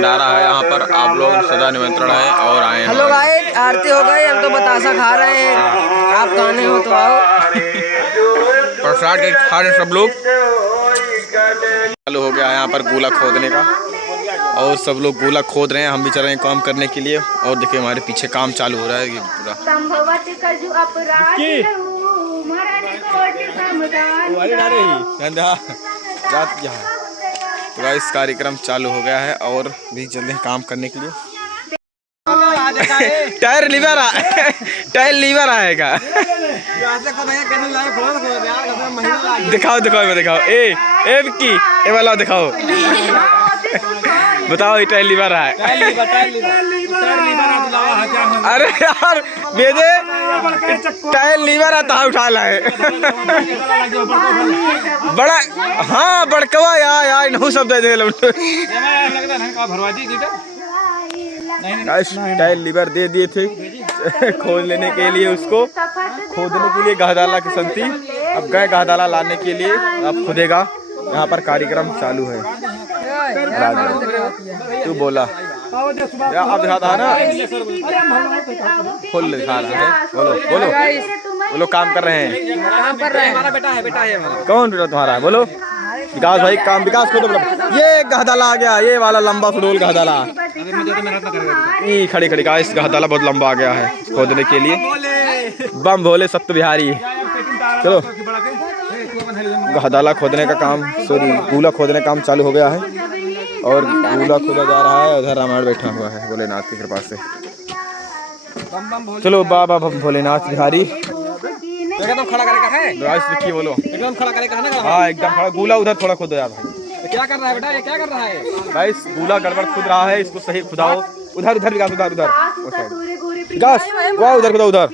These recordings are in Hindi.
भंडारा है यहाँ पर, आप लोग सदा निमंत्रण है और आए। हेलो गाइस, आरती हो गई, हम तो बतासा खा रहे हैं, आप खाने हो तो आओ। प्रसाद खा रहे सब लोग। चालू हो गया है यहाँ पर गोला खोदने का और सब लोग गोला खोद रहे हैं, हम भी चल रहे हैं काम करने के लिए। और देखिए हमारे पीछे काम चालू हो रहा है ये पूरा। तो इस कार्यक्रम चालू हो गया है और भी चलते हैं काम करने के लिए। टायर लीवर आएगा। दिखाओ ए विक्की, ए वाला दिखाओ। बताओ ये टायर लीवर है। अरे यार बेदे टायर लीवर आता है, उठा लाए बड़ा। हाँ बड़कवा यार नहु सब दे टायर लीवर दे दिए थे खोद लेने के लिए, उसको खोदने के लिए गहदाला की संती। अब गए गहदाला लाने के लिए, अब खुदेगा। यहाँ पर कार्यक्रम चालू है। तू बोला अब दिखाता है ना, फुल दिखा रहा है। बोलो काम कर रहे हैं। हमारा बेटा है कौन बेटा तुम्हारा है? बोलो विकास भाई। काम विकास को तो ये गहदाला आ गया, ये वाला लंबा फुडोल गहदाला। ये खड़ी का इस गहदाला बहुत लंबा आ गया है खोदने के लिए। बम भोले सत्य बिहारी। चलो गहदाला खोदने का काम, सॉरी गोला खोदने का काम चालू हो गया है और गोला खोदा जा रहा है। उधर रामायण बैठा हुआ है भोलेनाथ की कृपा से। चलो बाबा भोलेनाथ बिहारी। एकदम खड़ा करेगा है, बोलो एकदम खड़ा करेगा है ना। हाँ एकदम खड़ा। गोला उधर थोड़ा खोदो यार भाई। क्या कर रहा है बेटा, ये क्या कर रहा है? गाइस गोला गड़बड़ खुद रहा है, इसको सही खुदाओ। उधर विकास विकास वाह, उधर खुदा, उधर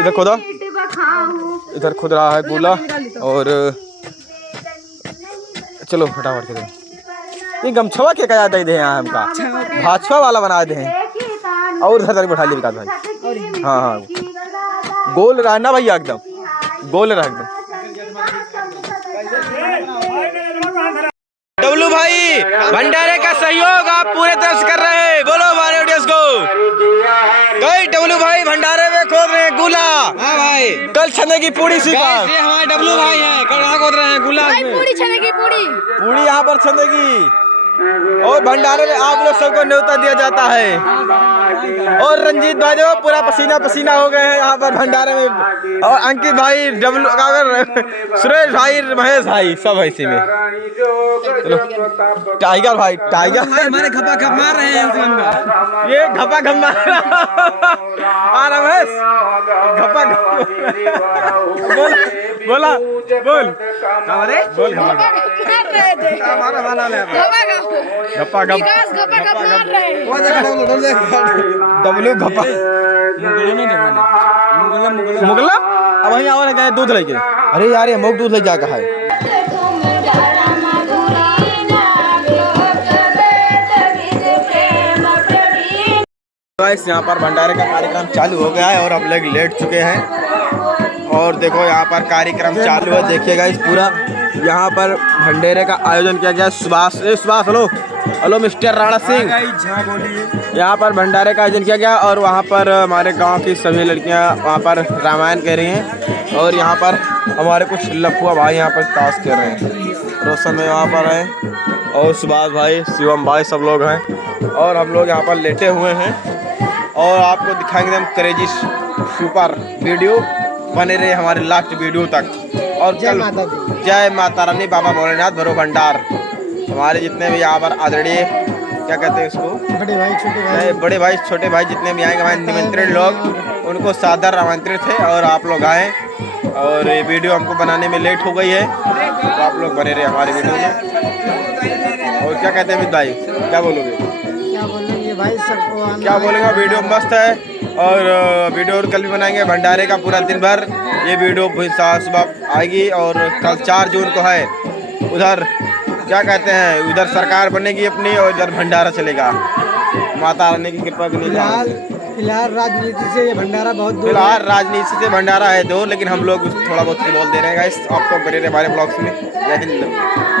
इधर खुदा, इधर खुद रहा है गोला। और चलो फटाफट के ये गमछवा के कया दे यहाँ हमका भाजपा वाला बना दे और उधर तक बैठा लिया विकास भाई। हाँ गोल रहा ना भैया, एकदम गोल रहा एकदम। डब्लू भाई भंडारे का सहयोग आप पूरे तरह से कर रहे हैं। बोलो हमारे ऑडियंस को। गई डब्लू भाई भंडारे में खोद रहे हैं गोला। हाँ भाई, कल छने की पूड़ी ये हमारे डब्लू भाई हैं, कल खोद रहे हैं गोला। पूड़ी छने की पूड़ी यहाँ पर छनेगी और भंडारे में आप लोग सबको न्योता दिया जाता है। और रंजीत भाई जो पूरा पसीना हो गए हैं यहाँ पर भंडारे में। और अंकित भाई, डब्लू, सुरेश भाई, महेश भाई, सब है इसी में। टाइगर भाई हमारे घपा घप मार रहे हैं। ये घपा घप मार रमेश घपा बोल घपा घप डब्लू घपा मुगला। अब वहीं आवा गए दूध लेके। अरे यार ये मोग दूध ले जा कहा है। यहाँ पर भंडारे का कार्यक्रम चालू हो गया है और अब लोग लेट चुके हैं। और देखो यहाँ पर कार्यक्रम चालू है, देखिएगा इस पूरा यहाँ पर भंडारे का आयोजन किया गया। Subhash hello mister Rana Singh. यहाँ पर भंडारे का आयोजन किया गया और वहाँ पर हमारे गांव की सभी लड़कियाँ वहाँ पर रामायण कह रही हैं और यहाँ पर हमारे कुछ लफुआ भाई यहाँ पर ताश खेल रहे हैं। रोशन में यहाँ पर है और सुभाष भाई, शिवम भाई, सब लोग हैं और हम लोग यहाँ पर लेटे हुए हैं और आपको दिखाएंगे हम क्रेजी सुपर वीडियो। बने रहे हमारे लास्ट वीडियो तक। और जय माता रानी, बाबा भोलेनाथ, भरो भंडार। हमारे जितने भी यहाँ पर आदरणीय क्या कहते हैं इसको, बड़े भाई छोटे भाई जितने भी आएंगे हमारे निमंत्रित लोग, उनको सादर आमंत्रित है और आप लोग आए। और ये वीडियो हमको बनाने में लेट हो गई है तो आप लोग बने रहे हमारे वीडियो में। और क्या कहते हैं अमित भाई, क्या बोलोगे भाई? सबको क्या बोलेगा? वीडियो मस्त है और वीडियो और कल भी बनाएंगे भंडारे का पूरा दिन भर। ये वीडियो सुबह आएगी और कल 4 जून को है। उधर क्या कहते हैं, उधर सरकार बनेगी अपनी और इधर भंडारा चलेगा। माता रानी की कृपा भी नहीं। फिलहाल राजनीति से ये भंडारा बहुत दूर, फिलहाल राजनीति से भंडारा है दूर, लेकिन हम लोग थोड़ा बहुत बोल दे रहे हैं गाइस। आपको बने रहे हमारे ब्लॉग्स में। जय हिंद।